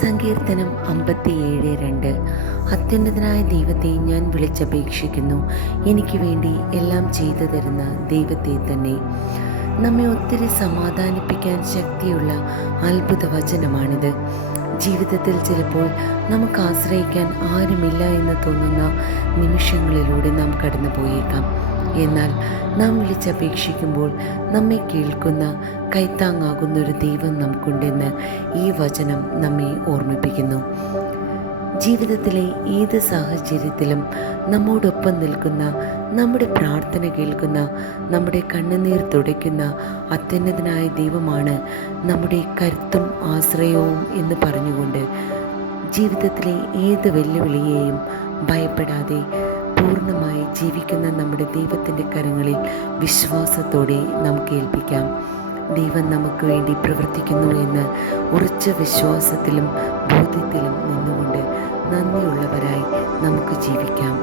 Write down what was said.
സങ്കീർത്തനം 57:2. അത്യുന്നതനായ ദൈവത്തെ ഞാൻ വിളിച്ചപേക്ഷിക്കുന്നു, എനിക്ക് വേണ്ടി എല്ലാം ചെയ്തു തരുന്ന ദൈവത്തെ തന്നെ. നമ്മെ ഒത്തിരി സമാധാനിപ്പിക്കാൻ ശക്തിയുള്ള അത്ഭുത വചനമാണിത്. ജീവിതത്തിൽ ചിലപ്പോൾ നമുക്ക് ആശ്രയിക്കാൻ ആരുമില്ല എന്ന് തോന്നുന്ന നിമിഷങ്ങളിലൂടെ നാം കടന്നു പോയേക്കാം. എന്നാൽ നാം വിളിച്ചപേക്ഷിക്കുമ്പോൾ നമ്മെ കേൾക്കുന്ന, കൈത്താങ്ങാകുന്നൊരു ദൈവം നമുക്കുണ്ടെന്ന് ഈ വചനം നമ്മെ ഓർമ്മിപ്പിക്കുന്നു. ജീവിതത്തിലെ ഏത് സാഹചര്യത്തിലും നമ്മോടൊപ്പം നിൽക്കുന്ന, നമ്മുടെ പ്രാർത്ഥന കേൾക്കുന്ന, നമ്മുടെ കണ്ണുനീർ തുടയ്ക്കുന്ന അത്യുന്നതനായ ദൈവമാണ് നമ്മുടെ കരുത്തും ആശ്രയവും എന്ന് പറഞ്ഞുകൊണ്ട് ജീവിതത്തിലെ ഏത് വെല്ലുവിളിയെയും ഭയപ്പെടാതെ പൂർണ്ണമായി ജീവിക്കുന്ന നമ്മുടെ ദൈവത്തിൻ്റെ കരങ്ങളിൽ വിശ്വാസത്തോടെ നമുക്ക് ഏൽപ്പിക്കാം. ദൈവം നമുക്ക് വേണ്ടി പ്രവർത്തിക്കുന്നു എന്ന് ഉറച്ച വിശ്വാസത്തിലും ബോധ്യത്തിലും നിന്നുകൊണ്ട് നന്ദിയുള്ളവരായി നമുക്ക് ജീവിക്കാം.